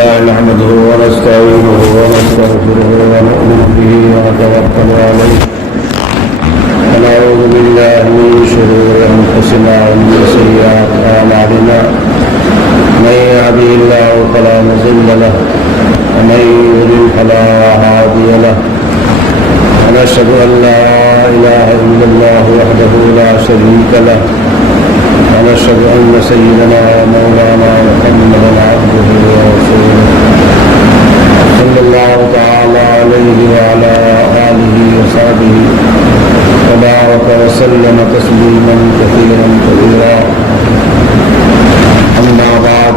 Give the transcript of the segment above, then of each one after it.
لله نحمده ونستعينه ونستغفره ونؤمن به ونتوكل عليه ونعوذ بالله من شرور أنفسنا ومن سيئات أعمالنا من يهده الله فلا مضل له ومن يضلل فلا هادي له ونشهد أن لا إله إلا الله وحده لا شريك له ونشهد أن سيدنا ومولانا محمدا عبده ورسوله صلى الله تعالى عليه وعلى آله وصحبه وبارك وسلم تسليما كثيرا كثيرا. أما بعد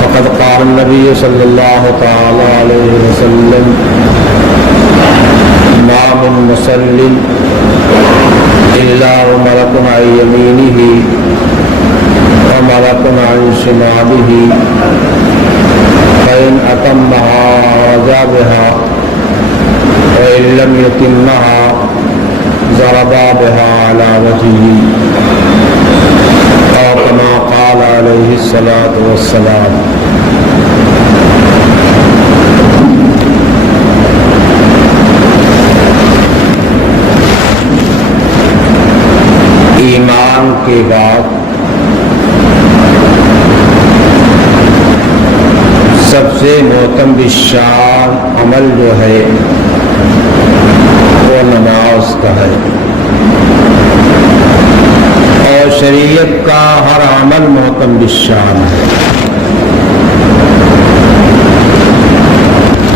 فقد قال النبي صلى الله تعالى عليه وسلم: ما من مصل إلا وملك عن يمينه وملك عن شماله فإن أتمها رجا بها وإن لم يتمها ضربا بها على وجهه أو كما قال عليه الصلاة والسلام. ایمان کے بعد سب سے معتم بالشان عمل جو ہے وہ نماز کا ہے، اور شریعت کا ہر عمل معتم بالشان ہے.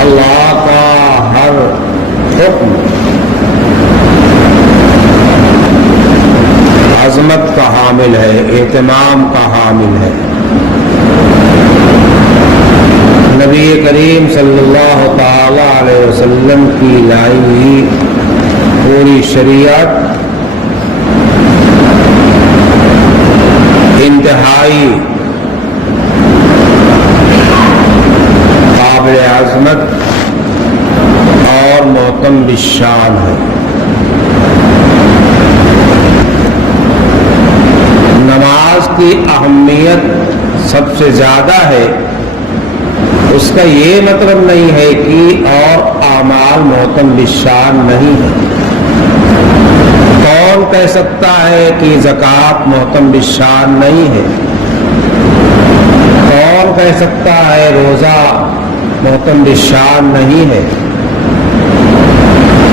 اللہ کا ہر حکم عظمت کا حامل ہے، اہتمام کا حامل ہے. نبی کریم صلی اللہ تعالی علیہ وسلم کی لائی ہوئی پوری شریعت انتہائی قابل عظمت اور معتم بالشان ہے. نماز کی اہمیت سب سے زیادہ ہے. اس کا یہ مطلب نہیں ہے کہ اور اعمال معتم بالشان نہیں ہے. کون کہہ سکتا ہے کہ زکوٰۃ معتم بالشان نہیں ہے؟ کون کہہ سکتا ہے روزہ معتم بالشان نہیں ہے؟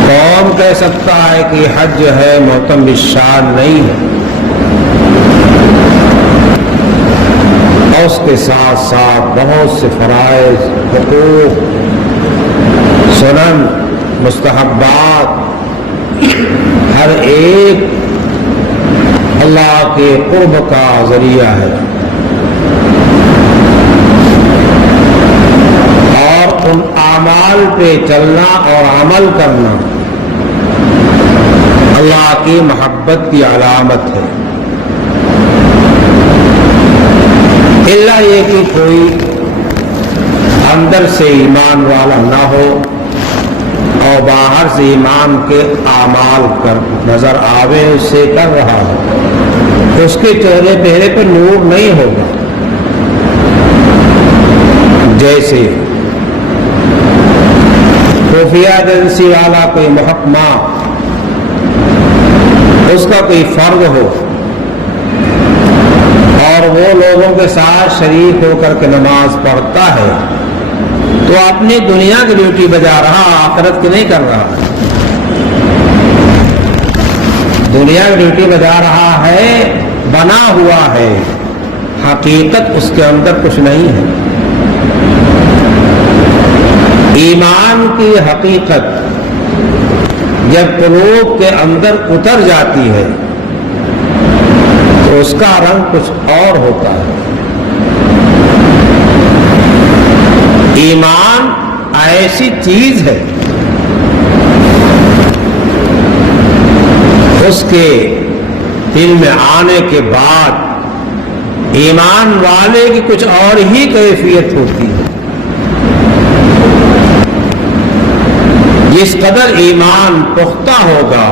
کون کہہ سکتا ہے کہ حج ہے معتم بالشان نہیں ہے؟ اس کے ساتھ ساتھ بہت سے فرائض، حقوق، سنن، مستحبات، ہر ایک اللہ کے قرب کا ذریعہ ہے. اور ان اعمال پہ چلنا اور عمل کرنا اللہ کی محبت کی علامت ہے. اللہ یہ کہ کوئی اندر سے ایمان والا نہ ہو اور باہر سے ایمان کے اعمال کر نظر آوے اس سے کر رہا ہو، اس کے چہرے پہ نور نہیں ہوگا. جیسے خفیہ ایجنسی والا کوئی محکمہ، اس کا کوئی فرد ہو اور وہ لوگوں کے ساتھ شریک ہو کر کے نماز پڑھتا ہے تو اپنی دنیا کی ڈیوٹی بجا رہا، آخرت کی نہیں کر رہا. دنیا کی ڈیوٹی بجا رہا ہے، بنا ہوا ہے، حقیقت اس کے اندر کچھ نہیں ہے. ایمان کی حقیقت جب قلوب کے اندر اتر جاتی ہے تو اس کا رنگ کچھ اور ہوتا ہے. ایمان ایسی چیز ہے اس کے دل میں آنے کے بعد ایمان والے کی کچھ اور ہی کیفیت ہوتی ہے. جس قدر ایمان پختہ ہوگا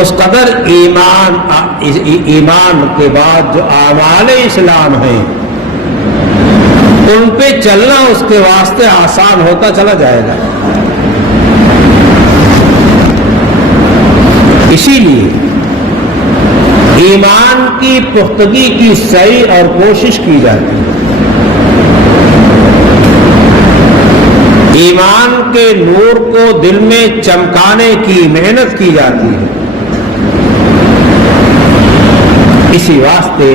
اس قدر ایمان کے بعد جو اعمال اسلام ہیں ان پہ چلنا اس کے واسطے آسان ہوتا چلا جائے گا. اسی لیے ایمان کی پختگی کی سعی اور کوشش کی جاتی ہے. ایمان کے نور کو دل میں چمکانے کی محنت کی جاتی ہے. اسی واسطے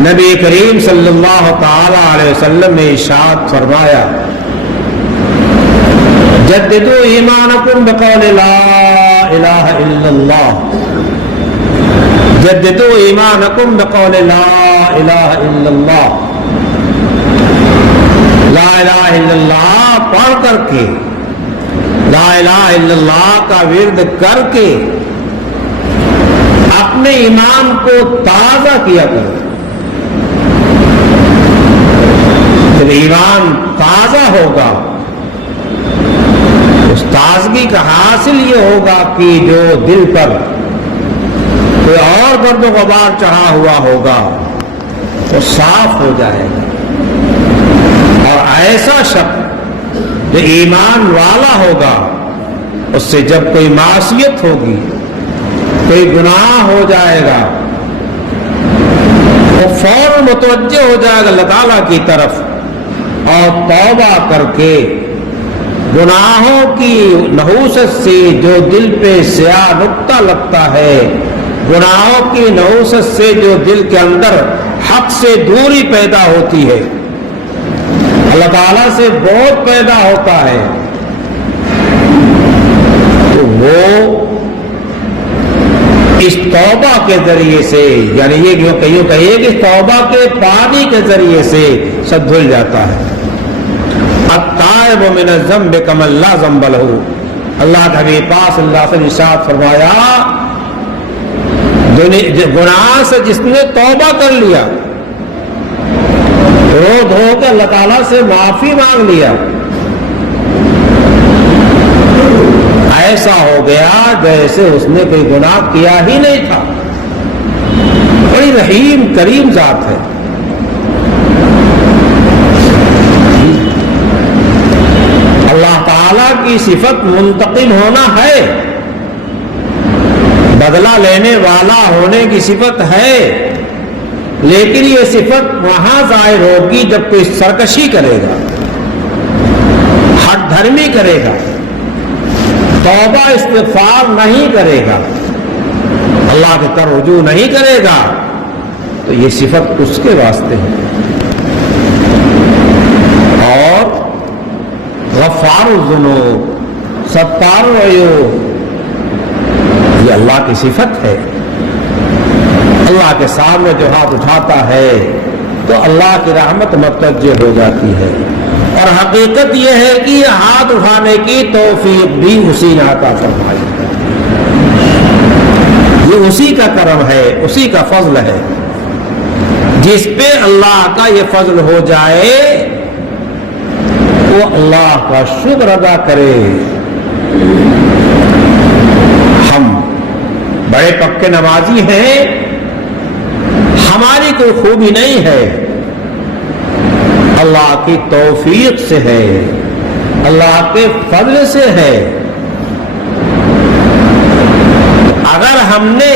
نبی کریم صلی اللہ تعالی علیہ وسلم نے ارشاد فرمایا جددوا ایمانکم بقول لا الہ الا اللہ. جددوا ایمانکم بقول لا الہ الا اللہ. لا الہ الا اللہ پڑھ کر کے، لا الہ الا اللہ کا ورد کر کے اپنے ایمان کو تازہ کیا کرو. جب ایمان تازہ ہوگا، اس تازگی کا حاصل یہ ہوگا کہ جو دل پر کوئی اور گرد و غبار چڑھا ہوا ہوگا وہ صاف ہو جائے گا. اور ایسا شخص جو ایمان والا ہوگا، اس سے جب کوئی معصیت ہوگی، کوئی گناہ ہو جائے گا، وہ فوراً متوجہ ہو جائے گا اللہ تعالیٰ کی طرف اور توبہ کر کے گناہوں کی نحوست سے جو دل پہ سیاہ نقطہ لگتا ہے، گناہوں کی نحوست سے جو دل کے اندر حق سے دوری پیدا ہوتی ہے، اللہ تعالیٰ سے بہت پیدا ہوتا ہے، تو وہ اس توبہ کے ذریعے سے، یعنی یہ یوں کہیے کہ توبہ کے پانی کے ذریعے سے سب دھل جاتا ہے. التائب من الذنب کمن لا ذنب لہ. اللہ کے حبیب پاک صلی اللہ علیہ وسلم نے ارشاد فرمایا گناہ سے جس نے توبہ کر لیا، رو دھو کے اللہ تعالیٰ سے معافی مانگ لیا، ایسا ہو گیا جیسے اس نے کوئی گناہ کیا ہی نہیں تھا. بڑی رحیم کریم ذات ہے. اللہ تعالیٰ کی صفت منتقم ہونا ہے، بدلہ لینے والا ہونے کی صفت ہے، لیکن یہ صفت وہاں ظاہر ہوگی جب کوئی سرکشی کرے گا، ہٹ دھرمی کرے گا، توبہ استغفار نہیں کرے گا، اللہ کی طرف رجوع نہیں کرے گا، تو یہ صفت اس کے واسطے ہے. اور غفار الذنوب، ستار العیوب، یہ اللہ کی صفت ہے. اللہ کے سامنے جو ہاتھ اٹھاتا ہے تو اللہ کی رحمت متوجہ ہو جاتی ہے. اور حقیقت یہ ہے کہ یہ ہاتھ اٹھانے کی توفیق بھی اسی نے عطا فرمائی. یہ اسی کا کرم ہے، اسی کا فضل ہے. جس پہ اللہ کا یہ فضل ہو جائے وہ اللہ کا شکر ادا کرے. ہم بڑے پکے نمازی ہیں، ہماری کوئی خوبی نہیں ہے، اللہ کی توفیق سے ہے، اللہ کے فضل سے ہے. اگر ہم نے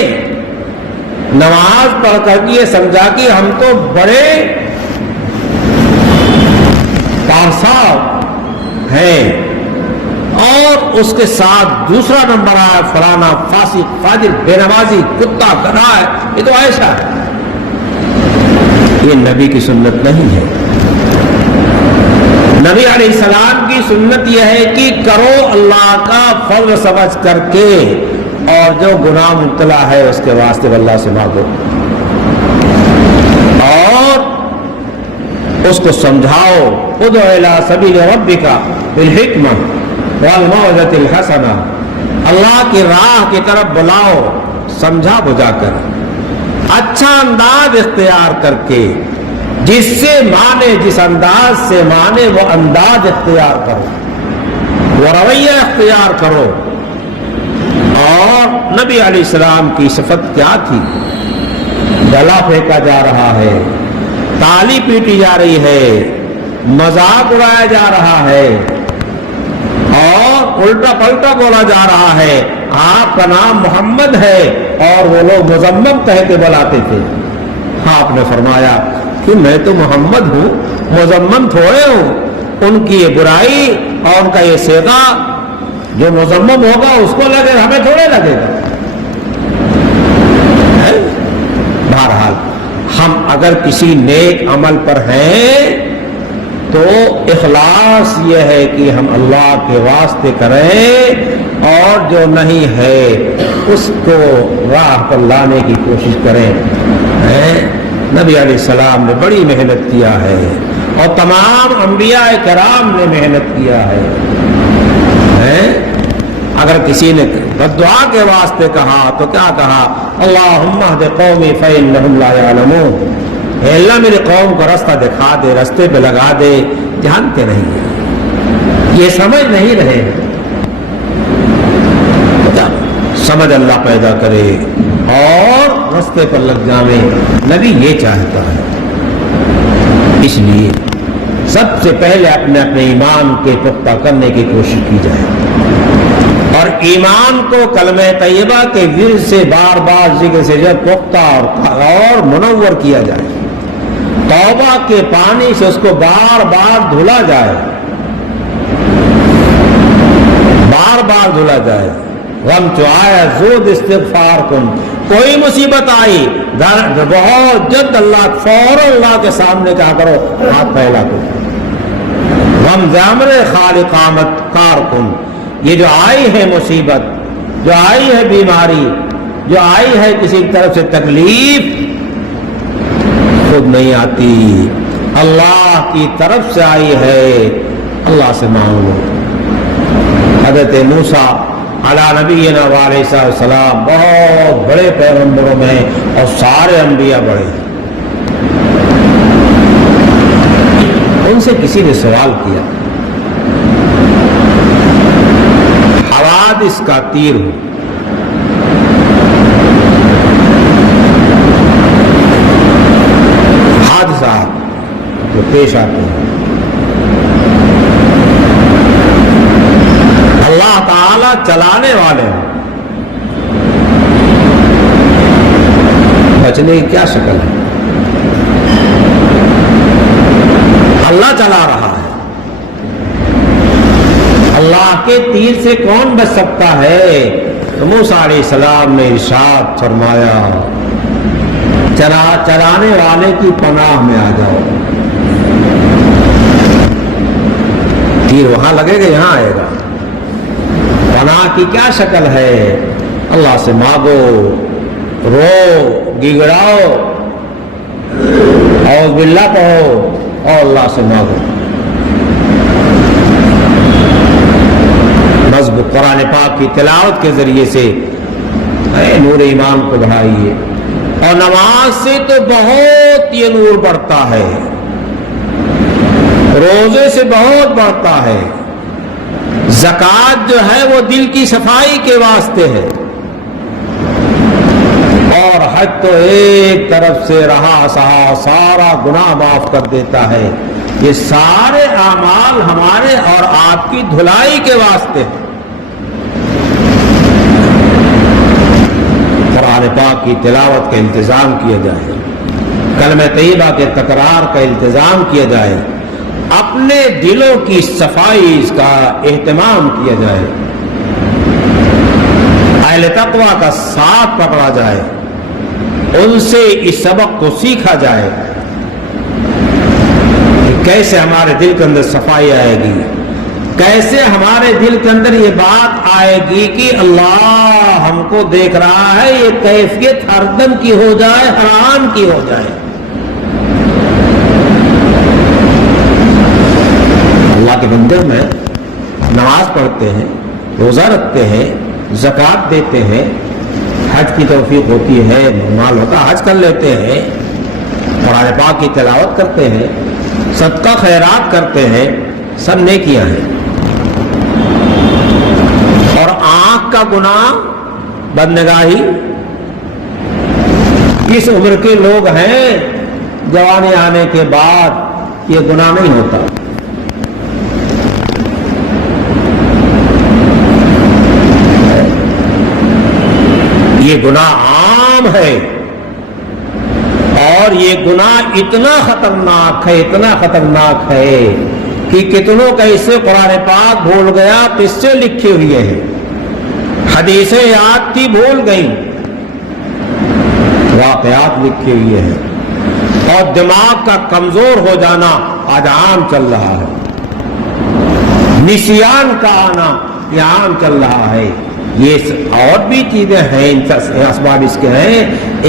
نماز پڑھ کر یہ سمجھا کہ ہم تو بڑے پارسا ہیں، اور اس کے ساتھ دوسرا نمبر آیا فلانا فاسق فاجر بے نمازی کتا گناہ ہے، یہ تو ایسا ہے. یہ نبی کی سنت نہیں ہے. نبی علیہ السلام کی سنت یہ ہے کہ کرو اللہ کا فضل سمجھ کر کے، اور جو گناہ مبتلا ہے اس کے واسطے اللہ سے مانگو، اور اس کو سمجھاؤ. ادع الی سبیل ربک بالحکمہ والموعظۃ الحسنہ، اللہ کی راہ کی طرف بلاؤ سمجھا بجھا کر، اچھا انداز اختیار کر کے، جس سے مانے، جس انداز سے مانے وہ انداز اختیار کرو، وہ رویہ اختیار کرو. اور نبی علیہ السلام کی صفت کیا تھی؟ گلا پھینکا جا رہا ہے، تالی پیٹی جا رہی ہے، مذاق اڑایا جا رہا ہے اور الٹا پلٹا بولا جا رہا ہے. آپ کا نام محمد ہے اور وہ لوگ مزمم کہہ کے بلاتے تھے. آپ نے فرمایا کہ میں تو محمد ہوں، مزمم تھوڑے ہوں. ان کی یہ برائی اور ان کا یہ صیغہ جو مزمم ہوگا اس کو لگے، ہمیں تھوڑے لگے گا. بہرحال ہم اگر کسی نیک عمل پر ہیں تو اخلاص یہ ہے کہ ہم اللہ کے واسطے کریں اور جو نہیں ہے اس کو راہ پر لانے کی کوشش کریں. نبی علیہ السلام نے بڑی محنت کیا ہے اور تمام انبیاء کرام نے محنت کیا ہے. اگر کسی نے دعا کے واسطے کہا تو کیا کہا؟ اللہم اہد قومی فإنہم لا یعلمون. اے اللہ میری قوم کو راستہ دکھا دے، راستے پہ لگا دے، جانتے نہیں ہیں، یہ سمجھ نہیں رہے. سمجھ اللہ پیدا کرے اور راستے پر لگ جاویں، نبی یہ چاہتا ہے. اس لیے سب سے پہلے اپنے ایمان کے پختہ کرنے کی کوشش کی جائے اور ایمان کو کلمہ طیبہ کے ورد سے بار بار ذکر سے جب پختہ اور منور کیا جائے. توبہ کے پانی سے اس کو بار بار دھلا جائے، بار بار دھلا جائے. غم جو آیا زود استغفار کن، کوئی مصیبت آئی بہت جلد فوراً اللہ کے سامنے کہا کرو، ہاتھ پھیلا کرو. غم زامر خالق آمد کار کن، یہ جو آئی ہے مصیبت، جو آئی ہے بیماری، جو آئی ہے کسی طرف سے تکلیف، خود نہیں آتی، اللہ کی طرف سے آئی ہے. اللہ سے مانگو. حضرت موسیٰ علی نبینا علیہ السلام بہت بڑے پیغمبروں میں اور سارے انبیاء بڑے. ان سے کسی نے سوال کیا، حوادث کا تیر ہوں، حادثات جو پیش آتے ہیں، اللہ تعالی چلانے والے ہیں، بچنے کی کیا شکل ہے؟ اللہ چلا رہا ہے. اللہ کے تیر سے کون بچ سکتا ہے؟ تو موسیٰ علیہ السلام نے ارشاد فرمایا چلانے والے کی پناہ میں آ جاؤ. تیر وہاں لگے گا، یہاں آئے گا. پناہ کی کیا شکل ہے؟ اللہ سے مانگو، رو، گڑگڑاؤ اور باللہ کہو اور اللہ سے مانگو. مضبوط قرآن پاک کی تلاوت کے ذریعے سے نور ایمان کو بڑھائیے. اور نماز سے تو بہت یہ نور بڑھتا ہے، روزے سے بہت بڑھتا ہے. زکوٰۃ جو ہے وہ دل کی صفائی کے واسطے ہے، اور حج تو ایک طرف سے رہا سہا سارا گناہ معاف کر دیتا ہے. یہ سارے اعمال ہمارے اور آپ کی دھلائی کے واسطے ہیں. قرآن پاک کی تلاوت کا انتظام کیا جائے، کلمہ طیبہ کے تکرار کا انتظام کیا جائے، اپنے دلوں کی صفائی اس کا اہتمام کیا جائے، اہل تقوی کا ساتھ پکڑا جائے، ان سے اس سبق کو سیکھا جائے کہ کیسے ہمارے دل کے اندر صفائی آئے گی، کیسے ہمارے دل کے اندر یہ بات آئے گی کہ اللہ ہم کو دیکھ رہا ہے، یہ کیفیت ہر دم کی ہو جائے، حرام کی ہو جائے. اللہ کے بندے میں نماز پڑھتے ہیں، روزہ رکھتے ہیں، زکوٰۃ دیتے ہیں، حج کی توفیق ہوتی ہے، مال ہوتا حج کر لیتے ہیں، قرآن پاک کی تلاوت کرتے ہیں، صدقہ خیرات کرتے ہیں، سب نیکیاں ہیں. اور آنکھ کا گناہ، بدنگاہی، کس عمر کے لوگ ہیں جوانی آنے کے بعد یہ گناہ نہیں ہوتا. یہ گناہ عام ہے اور یہ گناہ اتنا خطرناک ہے کہ کتنوں کا اسے قرآن پاک بھول گیا، قصے لکھے ہوئے ہیں، حدیثیں یاد تھی بھول گئی، واقعات لکھے ہوئے ہیں، اور دماغ کا کمزور ہو جانا آج عام چل رہا ہے، نسیان کا آنا یہ عام چل رہا ہے. یہ اور بھی چیزیں ہیں، اسباب اس کے ہیں،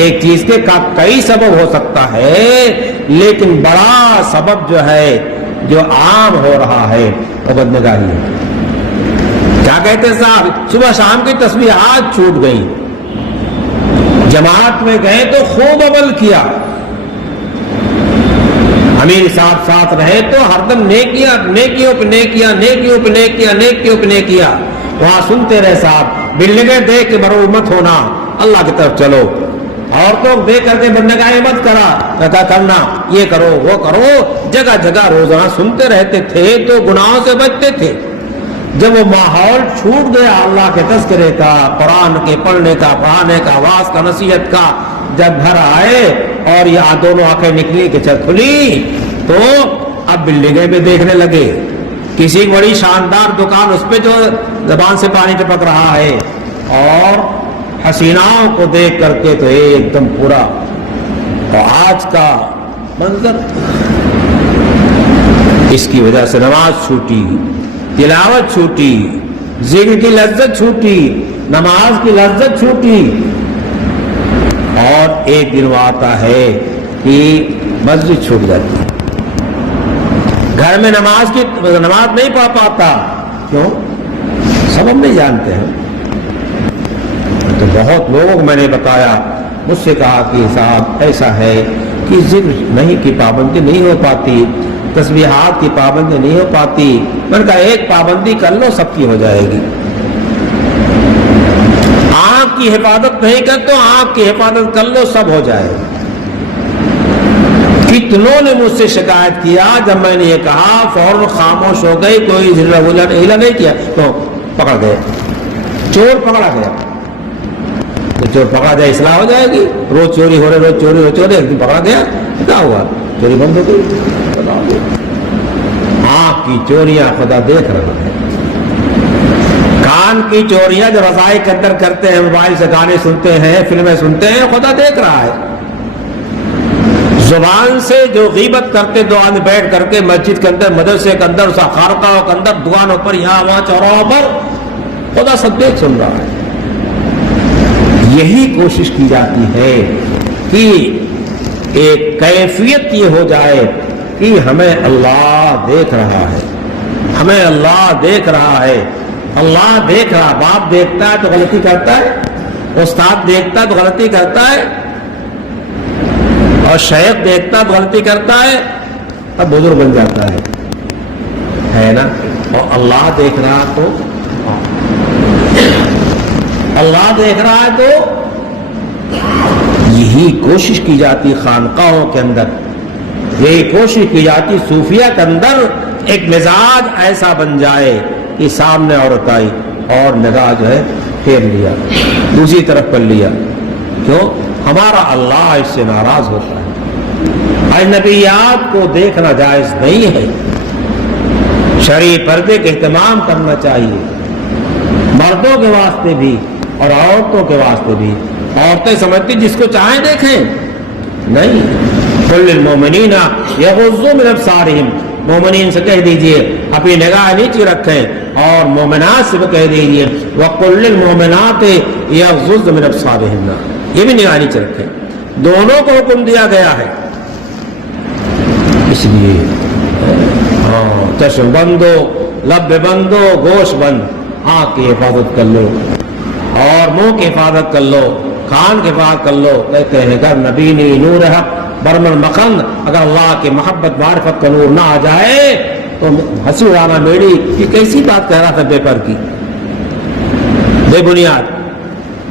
ایک چیز کے کئی سبب ہو سکتا ہے، لیکن بڑا سبب جو ہے جو عام ہو رہا ہے وہ بدنگاہی ہے. کیا کہتے ہیں صاحب؟ صبح شام کی تسبیحات چھوٹ گئی، جماعت میں گئے تو خوب عمل کیا، امیر صاحب ساتھ رہے تو ہر دم نیکیوں پہ نیکیاں، وہاں سنتے رہے صاحب، بلڈنگیں دیکھ کے مرعوب مت ہونا، اللہ کی طرف چلو، عورتوں دیکھ کر کے بدنگاہی مت کرنا، یہ کرو وہ کرو، جگہ جگہ روزانہ سنتے رہتے تھے تو گناہوں سے بچتے تھے. جب وہ ماحول چھوٹ گیا اللہ کے تذکرے کا، قرآن کے پڑھنے کا، پڑھانے کا، واعظ کا، نصیحت کا، جب گھر آئے اور یہ دونوں آنکھیں نکلی کہ کھلی تو اب بلڈنگیں بھی دیکھنے لگے، کسی بڑی شاندار دکان اس پہ جو زبان سے پانی ٹپک رہا ہے، اور حسیناؤں کو دیکھ کر کے تو ایک دم پورا. اور آج کا منظر اس کی وجہ سے نماز چھوٹی، تلاوت چھوٹی، ذکر کی لذت چھوٹی، نماز کی لذت چھوٹی. اور ایک دن وہ آتا ہے کہ مسجد چھوٹ جاتی ہے، گھر میں نماز نہیں پڑھ پاتا، کیوں؟ سبب نہیں جانتے ہیں. تو بہت لوگ میں نے بتایا، مجھ سے کہا کہ صاحب ایسا ہے کہ ذکر نہیں کی پابندی نہیں ہو پاتی، تسبیحات کی پابندی نہیں ہو پاتی. میں نے کہا ایک پابندی کر لو سب کی ہو جائے گی. آنکھ کی حفاظت نہیں کر تو آنکھ کی حفاظت کر لو سب ہو جائے گا. کتنوں نے مجھ سے شکایت کیا جب میں نے یہ کہا، فوراً خاموش ہو گئی، کوئی ہلا نہیں کیا، تو پکڑ گئے، چور پکڑا گیا. تو چور پکڑا جائے اصلاح ہو جائے گی. روز چوری ہو رہے، ایک دن پکڑا گیا، کیا ہوا؟ چوری بند ہو گئی. آنکھ کی چوریاں خدا دیکھ رہا ہے، کان کی چوریاں جو رضائی کے اندر کرتے ہیں، موبائل سے گانے سنتے ہیں، فلمیں سنتے ہیں، خدا دیکھ رہا ہے. زبان سے جو غیبت کرتے دو آدمی بیٹھ کر کے مسجد کے اندر، مدرسے کے اندر، خارقاہوں کے اندر، دکانوں پر، یہاں وہاں چوراہوں پر، خدا سب دیکھ سن رہا ہے. یہی کوشش کی جاتی ہے کہ ایک کیفیت یہ ہو جائے کہ ہمیں اللہ دیکھ رہا ہے، ہمیں اللہ دیکھ رہا ہے. اللہ دیکھ رہا، باپ دیکھتا ہے تو غلطی کرتا ہے، استاد دیکھتا ہے تو غلطی کرتا ہے، اور شیخ دیکھتا ہے تو غلطی کرتا ہے، اب بزرگ بن جاتا ہے نا. اور اللہ دیکھ رہا تو یہی کوشش کی جاتی خانقاہوں کے اندر، یہی کوشش کی جاتی صوفیہ کے اندر، ایک مزاج ایسا بن جائے کہ سامنے عورت آئی اور نگاہ جو ہے پھیر لیا، دوسری طرف کر لیا. کیوں؟ ہمارا اللہ اس سے ناراض ہوتا ہے. اجنبیات کو دیکھنا جائز نہیں ہے، شرعی پردے کا اہتمام کرنا چاہیے، مردوں کے واسطے بھی اور عورتوں کے واسطے بھی. عورتیں سمجھتی جس کو چاہیں دیکھیں، نہیں. قل للمؤمنین یغضوا من ابصارہم، مومنین سے کہہ دیجئے اپنی نگاہ نیچے رکھیں، اور مومنات سے بھی کہہ دیجئے وقل للمؤمنات یغضضن من ابصارہن، یہ بھی نگاہ نیچے رکھیں. دونوں کو حکم دیا گیا ہے. اس لیے چشم بندو، لب بندو، گوش بند، آنکھ کی حفاظت کر لو اور منہ کی حفاظت کر لو، کان کی حفاظت کر لو. کہتے ہیں گر نبینی نور حق برمن مقند، اگر اللہ کی محبت معرفت کا نور نہ آ جائے تو ہنسی اڑانا میری، یہ کیسی بات کہہ رہا تھا بے پر کی، بے بنیاد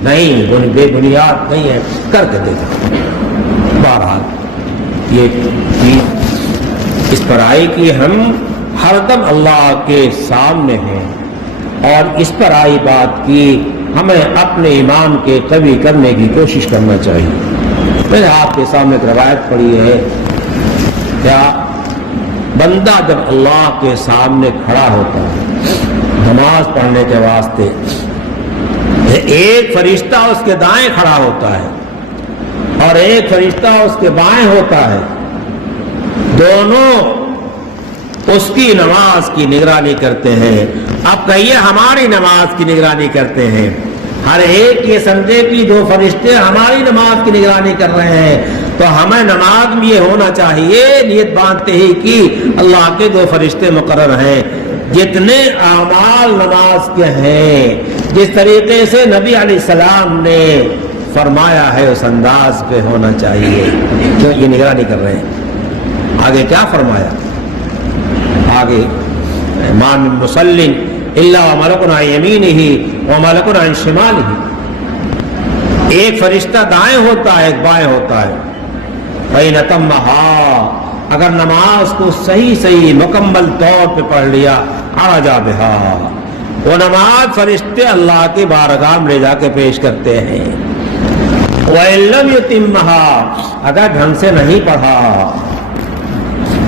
نہیں، بے بنیاد نہیں ہے، کر کے دیکھا. بہرحال یہ اس پر آئی کہ ہم ہر دم اللہ کے سامنے ہیں، اور اس پر آئی بات کی ہمیں اپنے ایمان کے قوی کرنے کی کوشش کرنا چاہیے۔ میں نے آپ کے سامنے ایک روایت پڑھی ہے، کیا بندہ جب اللہ کے سامنے کھڑا ہوتا ہے نماز پڑھنے کے واسطے، ایک فرشتہ اس کے دائیں کھڑا ہوتا ہے اور ایک فرشتہ اس کے بائیں ہوتا ہے، دونوں اس کی نماز کی نگرانی کرتے ہیں۔ اب کہیے ہماری نماز کی نگرانی کرتے ہیں، ہر ایک یہ سمجھے کہ جو فرشتے ہماری نماز کی نگرانی کر رہے ہیں، تو ہمیں نماز میں یہ ہونا چاہیے نیت باندھتے ہی کہ اللہ کے دو فرشتے مقرر ہیں۔ جتنے اعمال نماز کے ہیں، جس طریقے سے نبی علیہ السلام نے فرمایا ہے اس انداز پہ ہونا چاہیے، کیوں یہ نگرانی کر رہے ہیں۔ آگے کیا فرمایا؟ آگے ما من مصلٍ الا وملک عن یمینہ وملک عن شمالہ، ایک فرشتہ دائیں ہوتا ہے ایک بائیں ہوتا ہے۔ فإن أتمها، اگر نماز کو صحیح مکمل طور پہ پڑھ لیا، عرج بها، وہ نماز فرشتے اللہ کی بارگاہ میں لے جا کے پیش کرتے ہیں۔ وإن لم يتمها، اگر ڈھنگ سے نہیں پڑھا،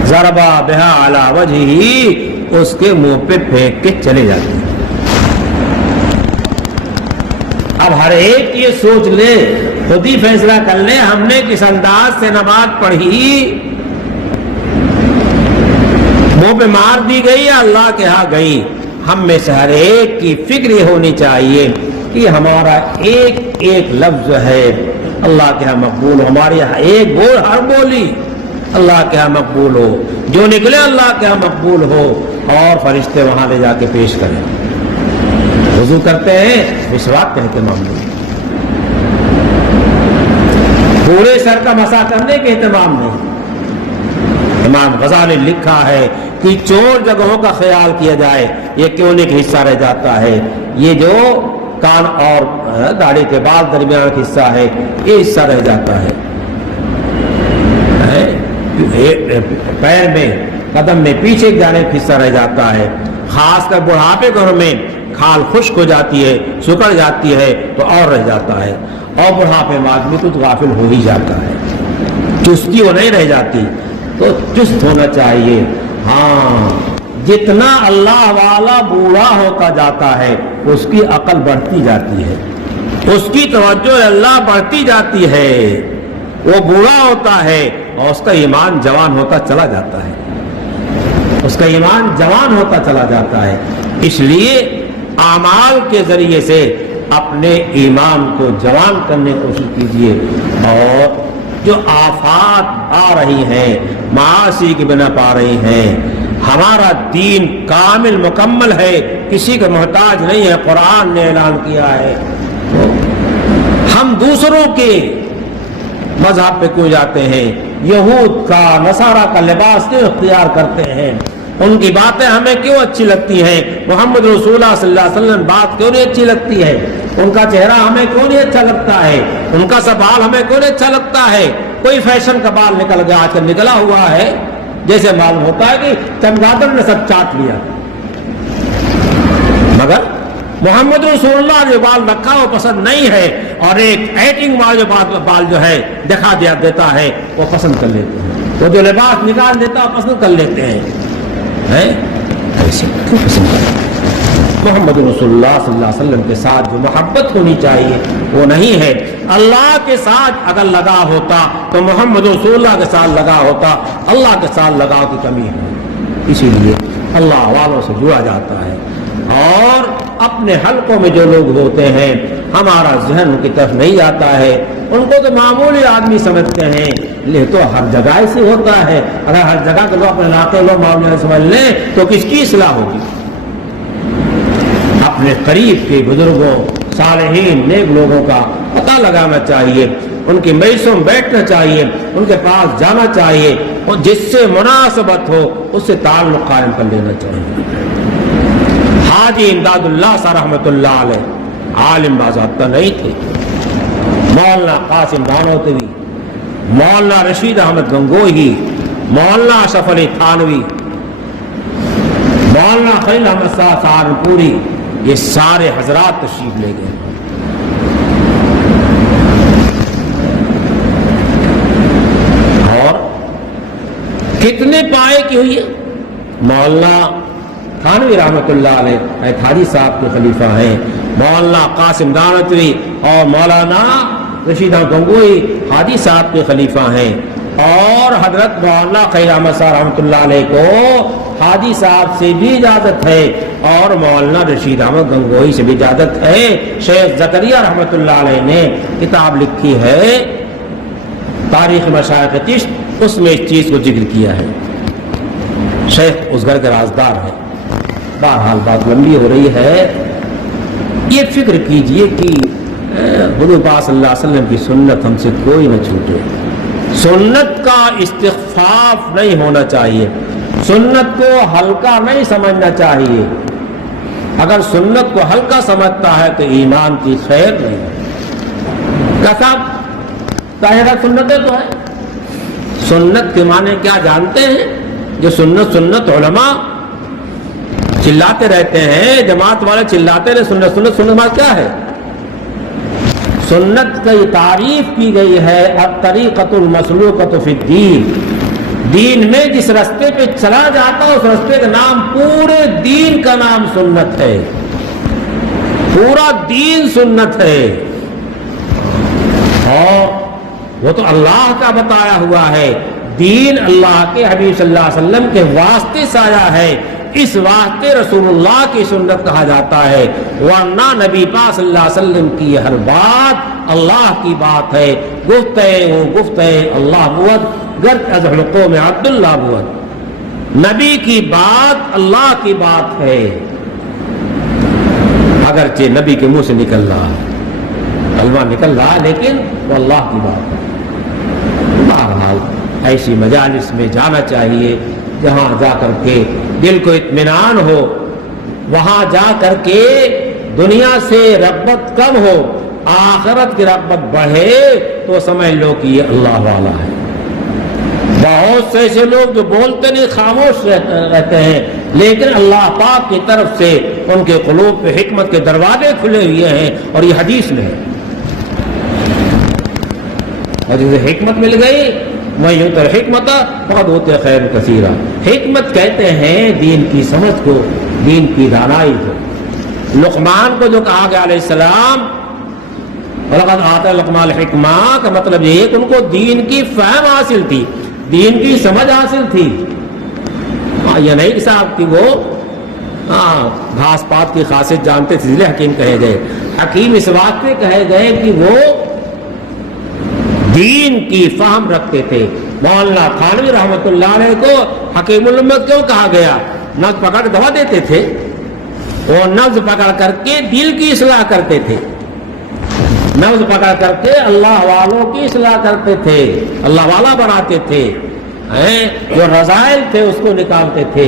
ضرب بها على وجهه، اس کے منہ پہ پھینک کے چلے جاتے ہیں۔ اب ہر ایک یہ سوچ لے، خود ہی فیصلہ کر لے، ہم نے کس انداز سے نماز پڑھی، منہ پہ مار دی گئی یا اللہ کے ہاں گئی۔ ہم میں سے ہر ایک کی فکر یہ ہونی چاہیے کہ ہمارا ایک ایک لفظ ہے اللہ کے ہاں مقبول ہو، ہمارے یہاں ایک بول، ہر بولی اللہ کے ہاں مقبول ہو، جو نکلے اللہ کے ہاں مقبول ہو، اور فرشتے وہاں لے جا کے پیش کریں۔ وضو کرتے ہیں مسواک کا اہتمام نہیں، پورے سر کا مسح کرنے کے اہتمام نہیں۔ امام غزالی نے لکھا ہے کہ چور جگہوں کا خیال کیا جائے، یہ کیوں نہیں حصہ رہ جاتا ہے، یہ جو کان اور داڑھی کے بعد درمیان کا حصہ ہے یہ حصہ رہ جاتا ہے، پیر میں قدم میں پیچھے جانے کا حصہ رہ جاتا ہے، خاص کر بڑھاپے کے عمر میں کھال خشک ہو جاتی ہے، سکڑ جاتی ہے تو اور رہ جاتا ہے، اور بڑھاپے میں آدمی تو غافل ہو ہی جاتا ہے، چستی وہ نہیں رہ جاتی، تو چست ہونا چاہیے۔ ہاں جتنا اللہ والا بوڑھا ہوتا جاتا ہے اس کی عقل بڑھتی جاتی ہے، اس کی توجہ اللہ بڑھتی جاتی ہے، وہ بوڑھا ہوتا ہے اور اس کا ایمان جوان ہوتا چلا جاتا ہے، اس کا ایمان جوان ہوتا چلا جاتا ہے۔ اس لیے اعمال کے ذریعے سے اپنے ایمان کو جوان کرنے کی کوشش کیجیے، اور جو آفات آ رہی ہیں، معاصی کی بنا پا رہی ہیں، ہمارا دین کامل مکمل ہے، کسی کا محتاج نہیں ہے، قرآن نے اعلان کیا ہے، ہم دوسروں کے مذہب پہ کیوں جاتے ہیں، یہود کا نصارہ کا لباس کیوں اختیار کرتے ہیں، ان کی باتیں ہمیں کیوں اچھی لگتی ہیں، محمد رسول اللہ صلی اللہ علیہ وسلم بات کیوں نہیں اچھی لگتی ہے، ان کا چہرہ ہمیں کیوں نہیں اچھا لگتا ہے، ان کا سب بال ہمیں کیوں نہیں اچھا لگتا ہے۔ کوئی فیشن کا بال نکل گیا، آج کل نکلا ہوا ہے، جیسے معلوم ہوتا ہے کہ چمگادڑ نے سب چاٹ لیا، مگر محمد رسول اللہ جو بال رکھا وہ پسند نہیں ہے، اور ایک ایٹنگ بال جو ہے دکھا دیتا ہے وہ پسند کر لیتے ہیں، وہ جو لباس نکال دیتا ہے پسند کر لیتے ہیں، ایسے کیوں پسند کرتے ہیں؟ محمد رسول اللہ صلی اللہ علیہ وسلم کے ساتھ جو محبت ہونی چاہیے وہ نہیں ہے۔ اللہ کے ساتھ اگر لگا ہوتا تو محمد رسول اللہ کے ساتھ لگا ہوتا، اللہ کے ساتھ لگاؤ کی کمی ہے، اسی لیے اللہ والوں سے جڑا جاتا ہے، اور اپنے حلقوں میں جو لوگ ہوتے ہیں ہمارا ذہن ان کی طرف نہیں جاتا ہے، ان کو تو معمولی آدمی سمجھتے ہیں، لے تو ہر جگہ سے ہوتا ہے، اگر ہر جگہ کے لوگ اپنے علاقے لوگ معاملے سمجھ لیں تو کس کی اصلاح ہوگی؟ اپنے قریب کے بزرگوں، صالحین، نیک لوگوں کا پتہ لگانا چاہیے، ان کی مجلسوں میں بیٹھنا چاہیے، ان کے پاس جانا چاہیے، اور جس سے مناسبت ہو اس سے تعلق قائم کر لینا چاہیے۔ حاجی امداد اللہ صاحب رحمۃ اللہ علیہ عالم باضابطہ نہیں تھے، مولانا قاسم دانوتوی، مولانا رشید احمد گنگوہی، مولانا اشرف علی تھانوی، مولانا خلیل احمد شاہ سہارنپوری، یہ سارے حضرات تشریف لے گئے۔ اور کتنے پائے کی ہوئی ہے؟ مولانا تھانوی رحمۃ اللہ علیہ تھانوی صاحب کے خلیفہ ہیں، مولانا قاسم دانتوی اور مولانا رشید احمد گنگوئی حاجی صاحب کے خلیفہ ہیں، اور حضرت مولانا خلیل احمد صاحب رحمۃ اللہ علیہ کو حاجی صاحب سے بھی اجازت ہے، اور مولانا رشید احمد گنگوئی سے بھی اجازت ہے۔ شیخ زکریا رحمۃ اللہ علیہ نے کتاب لکھی ہے تاریخ مشائخ چشت، اس میں اس چیز کو ذکر کیا ہے۔ شیخ اس گھر کے رازدار ہے۔ بہرحال بات لمبی ہو رہی ہے، یہ فکر کیجئے کہ حضور پاک صلی اللہ علیہ وسلم کی سنت ہم سے کوئی نہ چھوٹے، سنت کا استخفاف نہیں ہونا چاہیے، سنت کو ہلکا نہیں سمجھنا چاہیے۔ اگر سنت کو ہلکا سمجھتا ہے تو ایمان کی خیر نہیں ہے۔ کیسا ظاہرہ سنتیں تو ہے، سنت کے معنی کیا جانتے ہیں؟ جو سنت علماء چلاتے رہتے ہیں، جماعت والے چلاتے رہے سنت کیا ہے؟ سنت کی تعریف کی گئی ہے الطریقۃ المسلوکۃ فی الدین، دین میں جس راستے پہ چلا جاتا ہے اس راستے کا نام، پورے دین کا نام سنت ہے، پورا دین سنت ہے۔ اور وہ تو اللہ کا بتایا ہوا ہے، دین اللہ کے حبیب صلی اللہ علیہ وسلم کے واسطے سے آیا ہے، اس واسطے رسول اللہ کی سنت کہا جاتا ہے، ورنہ نبی پاک صلی اللہ علیہ وسلم کی ہر بات اللہ کی بات ہے، گفت اللہ بود گر از حلقوم عبداللہ بود، نبی کی بات اللہ کی بات ہے، اگرچہ نبی کے منہ سے نکل رہا ہے، کلمہ نکل رہا ہے، لیکن وہ اللہ کی بات ہے۔ بہرحال ایسی مجالس میں جانا چاہیے جہاں جا کر کے دل کو اطمینان ہو، وہاں جا کر کے دنیا سے رغبت کم ہو، آخرت کی رغبت بڑھے، تو سمجھ لو کہ یہ اللہ والا ہے۔ بہت سے ایسے لوگ جو بولتے نہیں، خاموش رہتے ہیں، لیکن اللہ پاک کی طرف سے ان کے قلوب پہ حکمت کے دروازے کھلے ہوئے ہیں، اور یہ حدیث میں ہے، اور جسے حکمت مل گئی میں یوں تر حکمت بہت ہوتے خیر کثیرہ، حکمت کہتے ہیں دین کی سمجھ کو، دین کی دانائی کو۔ لقمان کو جو کہا گیا علیہ السلام وَلَقَدْ آتَى لُقْمَانَ الْحِكْمَةَ، کا مطلب یہ ہے کہ ان کو دین کی فہم حاصل تھی، دین کی سمجھ حاصل تھی۔ یہ نہیں کہ صاحب کہ وہ گھاس پات کی خاصیت جانتے تھے اس لیے حکیم کہے گئے، حکیم اس واسطے کہے گئے کہ وہ دین کی فہم رکھتے تھے۔ مولانا تھانوی رحمۃ اللہ علیہ کو حکیم الامت کیوں کہا گیا؟ نبض پکڑ کے دوا دیتے تھے، وہ نبض پکڑ کر کے دل کی اصلاح کرتے تھے، نبض پکڑ کر کے اللہ والوں کی اصلاح کرتے تھے، اللہ والا بناتے تھے، جو رذائل تھے اس کو نکالتے تھے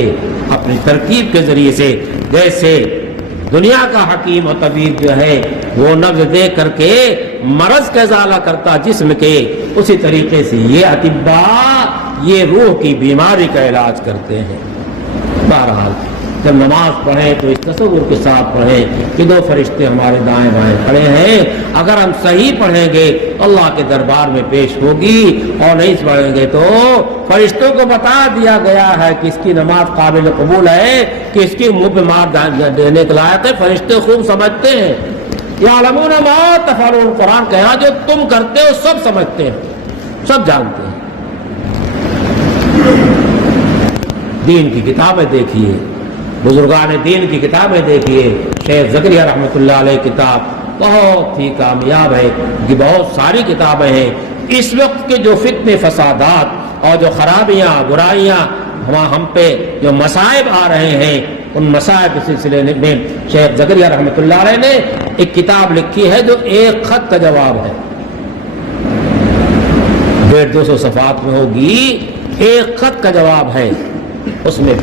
اپنی ترکیب کے ذریعے سے۔ جیسے دنیا کا حکیم و طبیب جو ہے وہ نبض دے کر کے مرض کا ازالہ کرتا جسم کے، اسی طریقے سے یہ اطباء یہ روح کی بیماری کا علاج کرتے ہیں۔ بہرحال جب نماز پڑھیں تو اس تصور کے ساتھ پڑھیں کہ دو فرشتے ہمارے دائیں بائیں کھڑے ہیں، اگر ہم صحیح پڑھیں گے اللہ کے دربار میں پیش ہوگی، اور نہیں پڑھیں گے تو فرشتوں کو بتا دیا گیا ہے کہ اس کی نماز قابل قبول ہے، کہ اس کی منہ پہ مار دینے کے لائق ہے۔ فرشتے خوب سمجھتے ہیں، یعلمون ما تفعلون، قرآن کہا جو تم کرتے ہو سب سمجھتے ہیں، سب جانتے ہیں۔ دین کی کتابیں دیکھیے، بزرگان دین کی کتابیں دیکھیے، شیخ زکریا رحمۃ اللہ علیہ کتاب بہت ہی کامیاب ہے، یہ بہت ساری کتابیں ہیں۔ اس وقت کے جو فتنے فسادات اور جو خرابیاں برائیاں ہم پہ جو مصائب آ رہے ہیں، ان مصائب کے سلسلے میں شیخ زکریا رحمۃ اللہ علیہ نے ایک کتاب لکھی ہے جو ایک خط کا جواب ہے، 150-200 صفحات میں ہوگی، ایک خط کا جواب ہے۔ اس میں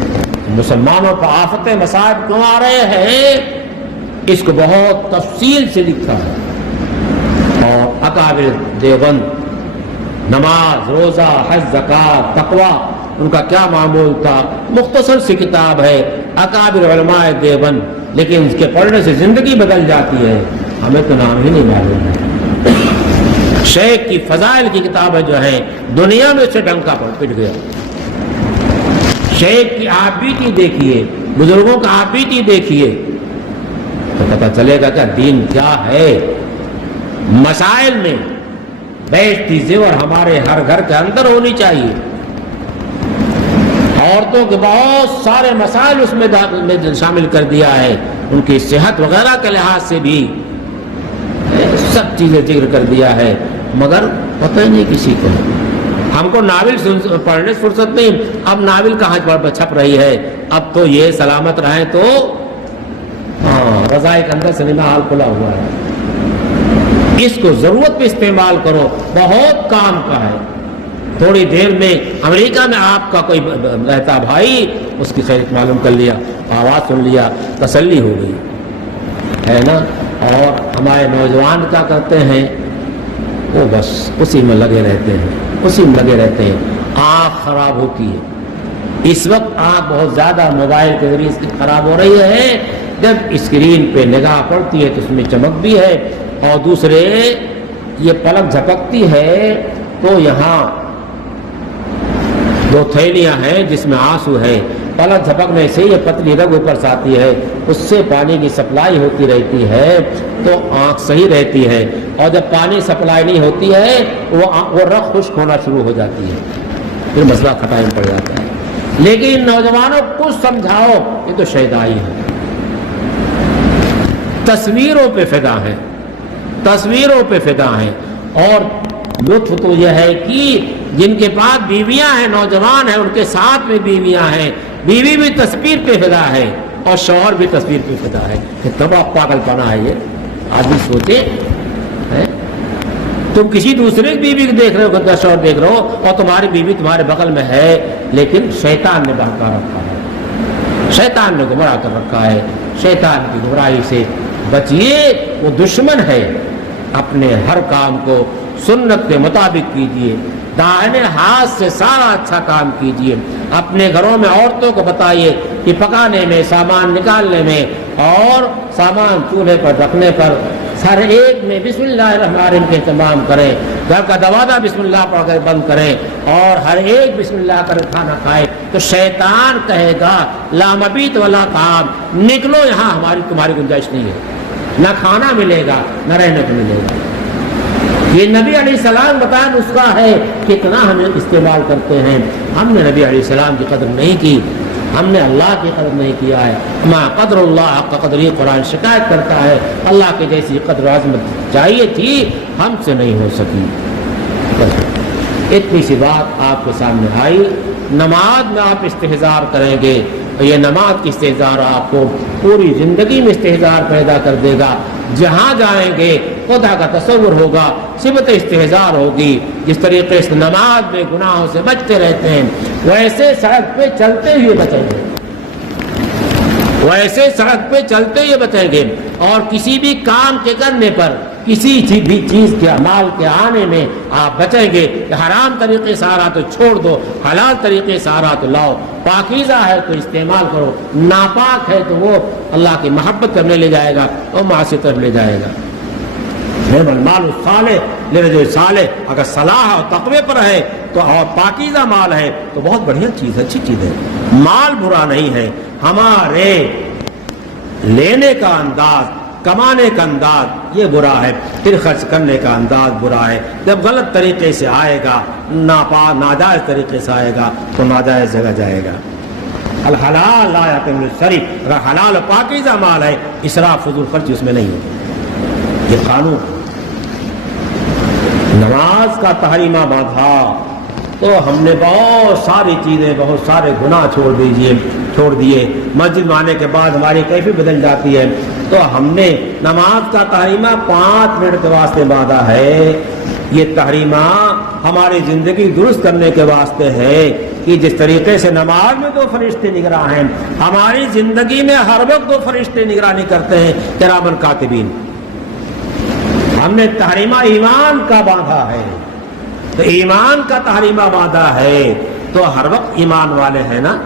مسلمانوں پر آفتیں مصائب کیوں آ رہے ہیں اس کو بہت تفصیل سے لکھا ہے، اور اکابر دیوبند نماز، روزہ، حج، زکوٰۃ، تقویٰ ان کا کیا معمول تھا. مختصر سی کتاب ہے اکابر علماء دیوبند، لیکن اس کے پڑھنے سے زندگی بدل جاتی ہے. ہمیں تو نام ہی نہیں معلوم ہے. شیخ کی فضائل کی کتابیں جو ہیں دنیا میں سے ڈنکا پٹ گیا. شیخ کی آپ بیتی دیکھیے، بزرگوں کا آپ بیتی دیکھیے تو پتہ چلے گا کہ دین کیا ہے. مسائل میں بیشتی زیور ہمارے ہر گھر کے اندر ہونی چاہیے. عورتوں کے بہت سارے مسائل اس میں شامل کر دیا ہے، ان کی صحت وغیرہ کے لحاظ سے بھی سب چیزیں ذکر کر دیا ہے، مگر پتہ ہی نہیں کسی کو. ہم کو ناول پڑھنے سے فرصت نہیں. اب ناول کہاں چھپ رہی ہے؟ اب تو یہ سلامت رہیں تو رضائے کے اندر سنیما ہال کھلا ہوا ہے. اس کو ضرورت پہ استعمال کرو، بہت کام کا ہے. تھوڑی دیر میں امریکہ میں آپ کا کوئی رہتا بھائی، اس کی خیریت معلوم کر لیا، آواز سن لیا، تسلی ہو گئی ہے نا. اور ہمارے نوجوان کیا کرتے ہیں؟ وہ بس اسی میں لگے رہتے ہیں، اسی میں لگے رہتے ہیں. آنکھ خراب ہوتی ہے. اس وقت آنکھ بہت زیادہ موبائل کے ذریعے اس کی خراب ہو رہی ہے. جب اسکرین پہ نگاہ پڑتی ہے تو اس میں چمک بھی ہے، اور دوسرے یہ پلک جھپکتی ہے تو یہاں دو تھیلیاں ہیں جس میں آنسو ہے. پلک جھپکنے سے یہ پتلی رگ اوپر سے آتی ہے، اس سے پانی کی سپلائی ہوتی رہتی ہے تو آنکھ صحیح رہتی ہے. اور جب پانی سپلائی نہیں ہوتی ہے وہ رگ خشک ہونا شروع ہو جاتی ہے، پھر مسئلہ کھٹائی میں پڑ جاتا ہے. لیکن نوجوانوں کچھ سمجھاؤ، یہ تو شیدائی ہے. تصویروں پہ فدا ہے، تصویروں پہ فدا ہے. اور لطف تو یہ ہے کہ جن کے پاس بیویاں ہیں، نوجوان ہیں، ان کے ساتھ میں بیویاں ہیں، بیوی بھی تصویر پہ فدا ہے اور شوہر بھی تصویر پہ فدا ہے. کتنا پاگل پنا ہے یہ. آدمی سوچے تم کسی دوسرے کی بیوی کو دیکھ رہے ہو، گندا شوہر دیکھ رہے ہو، اور تمہاری بیوی تمہارے بغل میں ہے، لیکن شیطان نے بہکا رکھا ہے، شیطان نے گمراہ کر رکھا ہے. شیطان کی گمراہی سے بچیے، وہ دشمن ہے. اپنے ہر کام کو سنت کے مطابق کیجیے، دائیں ہاتھ سے سارا اچھا کام کیجیے. اپنے گھروں میں عورتوں کو بتائیے کہ پکانے میں، سامان نکالنے میں اور سامان چولہے پر رکھنے پر ہر ایک میں بسم اللہ الرحمن الرحیم کے اہتمام کریں. گھر کا دروازہ بسم اللہ پڑھ کر بند کریں اور ہر ایک بسم اللہ کر کھانا کھائے. تو شیطان کہے گا لا مبیت ولا طعام، نکلو یہاں، تمہاری گنجائش نہیں ہے. نہ کھانا ملے گا نہ رہنے کو ملے گا. یہ نبی علیہ السلام بتایا نسخہ ہے، کتنا ہم استعمال کرتے ہیں. ہم نے نبی علیہ السلام کی قدر نہیں کی، ہم نے اللہ کی قدر نہیں کیا ہے. ما قدر اللہ حق قدری، قرآن شکایت کرتا ہے اللہ کی جیسی قدر و عظمت چاہیے تھی، ہم سے نہیں ہو سکی. اتنی سی بات آپ کے سامنے آئی. نماز میں آپ استحضار کریں گے، یہ نماز کی استحضار آپ کو پوری زندگی میں استحضار پیدا کر دے گا. جہاں جائیں گے خدا کا تصور ہوگا، صفت استحضار ہوگی. جس طریقے سے نماز میں گناہوں سے بچتے رہتے ہیں، ویسے سڑک پہ چلتے ہوئے بچیں گے، ویسے سڑک پہ چلتے ہوئے بچیں گے. اور کسی بھی کام کے کرنے پر، کسی بھی چیز کے مال کے آنے میں آپ بچیں گے کہ حرام طریقے سے آ رہا تو چھوڑ دو، حلال طریقے سے آ رہا تو لاؤ. پاکیزہ ہے تو استعمال کرو، ناپاک ہے تو وہ اللہ کی محبت کرنے لے جائے گا اور معاصی طرف لے جائے گا. مال صالح لرجل صالح، اگر صلاح اور تقوی پر ہے تو، اور پاکیزہ مال ہے تو بہت بڑھیا چیز ہے، اچھی چیز ہے. مال برا نہیں ہے، ہمارے لینے کا انداز، کمانے کا انداز یہ برا ہے، پھر خرچ کرنے کا انداز برا ہے. جب غلط طریقے سے آئے گا، ناجائز طریقے سے آئے گا تو ناجائز جگہ جائے گا. الحلال لا یحتمل الشرف، اگر حلال و پاکیزہ مال ہے، اسراف فضول خرچی اس میں نہیں ہے. یہ قانون. نماز کا تحریمہ باندھا تو ہم نے بہت ساری چیزیں، بہت سارے گناہ چھوڑ دیے. مسجد میں آنے کے بعد ہماری کیفیت بدل جاتی ہے. تو ہم نے نماز کا تحریمہ 5 منٹ کے واسطے باندھا ہے. یہ تحریمہ ہماری زندگی درست کرنے کے واسطے ہے کہ جس طریقے سے نماز میں 2 فرشتے نگراں ہیں، ہماری زندگی میں ہر وقت 2 فرشتے نگرانی کرتے ہیں، کرامن کاتبین. ہم نے تحریمہ ایمان کا باندھا ہے، تو ایمان کا تحریمہ باندھا ہے تو ہر وقت ایمان والے ہیں نا،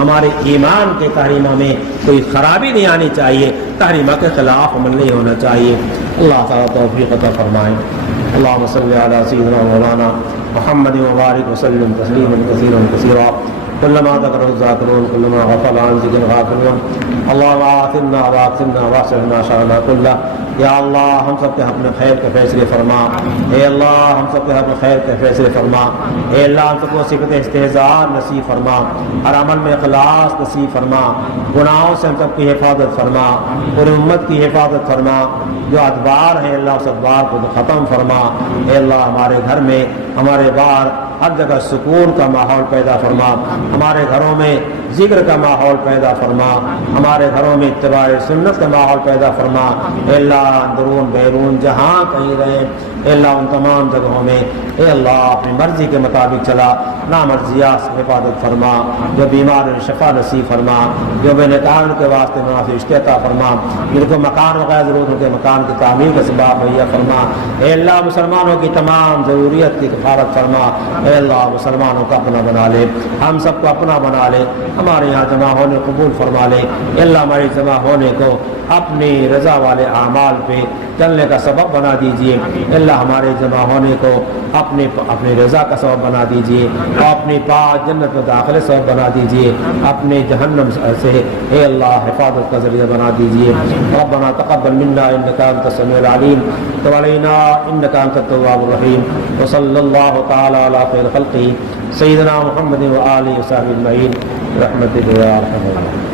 ہمارے ایمان کے تحریمہ میں کوئی خرابی نہیں آنی چاہیے، تحریمہ کے خلاف عمل نہیں ہونا چاہیے۔ اللہ تعالیٰ توفیق عطا فرمائے۔ اللہم صلی علی سیدنا مولانا محمد وبارک وسلم تسلیما کثیرا کثیرا، كلما ذكره الذاكرون كلما غفل عن ذكر الغافلون، اللهم آتنا واغفرنا واسعنا شأننا كله۔ یا اللہ ہم سب کے حق میں خیر کے فیصلے فرما، اے اللہ ہم سب کے حق میں خیر کے فیصلے فرما، اے اللہ ہم سب کو صفت استحضار نصیب فرما، ہر عمل میں اخلاص نصیب فرما، گناہوں سے ہم سب کی حفاظت فرما، پوری امت کی حفاظت فرما، جو ادبار ہیں اللہ اس ادبار کو ختم فرما، اے اللہ ہمارے گھر میں ہمارے باہر ہر جگہ سکون کا ماحول پیدا فرما، ہمارے گھروں میں ذکر کا ماحول پیدا فرما، ہمارے گھروں میں اتباع سنت کا ماحول پیدا فرما، اے اللہ اندرون بیرون جہاں کہیں رہے، اے اللہ ان تمام جگہوں میں اے اللہ اپنی مرضی کے مطابق چلا، نامرضیات سے حفاظت فرما، جو بیمار ہیں شفا نصیب فرما، جو بے نکاح کے واسطے مناسب رشتے عطا فرما، جن کو مکان وغیرہ ضرورت ہو کے مکان کی تعمیر کا سبب مہیا فرما، اے اللہ مسلمانوں کی تمام ضروریت کی کفارت فرما، اے اللہ مسلمانوں کو اپنا بنا لے، ہم سب کو اپنا بنا لے، ہمارے یہاں جمع ہونے قبول فرما لے، اے اللہ ہماری جمع ہونے کو اپنی رضا والے اعمال پہ چلنے کا سبب بنا دیجئے، اے اللہ ہمارے جمع ہونے کو اپنی رضا کا سبب بنا دیجئے، اور اپنی پاک جنت میں داخلے سبب بنا دیجئے، اپنے جہنم سے اے اللہ حفاظت کا ذریعہ بنا دیجئے۔ ربنا تقبل منا انك انت السميع العليم وتب علينا انك انت التواب الرحيم، وصلى الله تعالى على خير خلقه سيدنا محمد وآله وصحبه اجمعين برحمتك يا ارحم الراحمين۔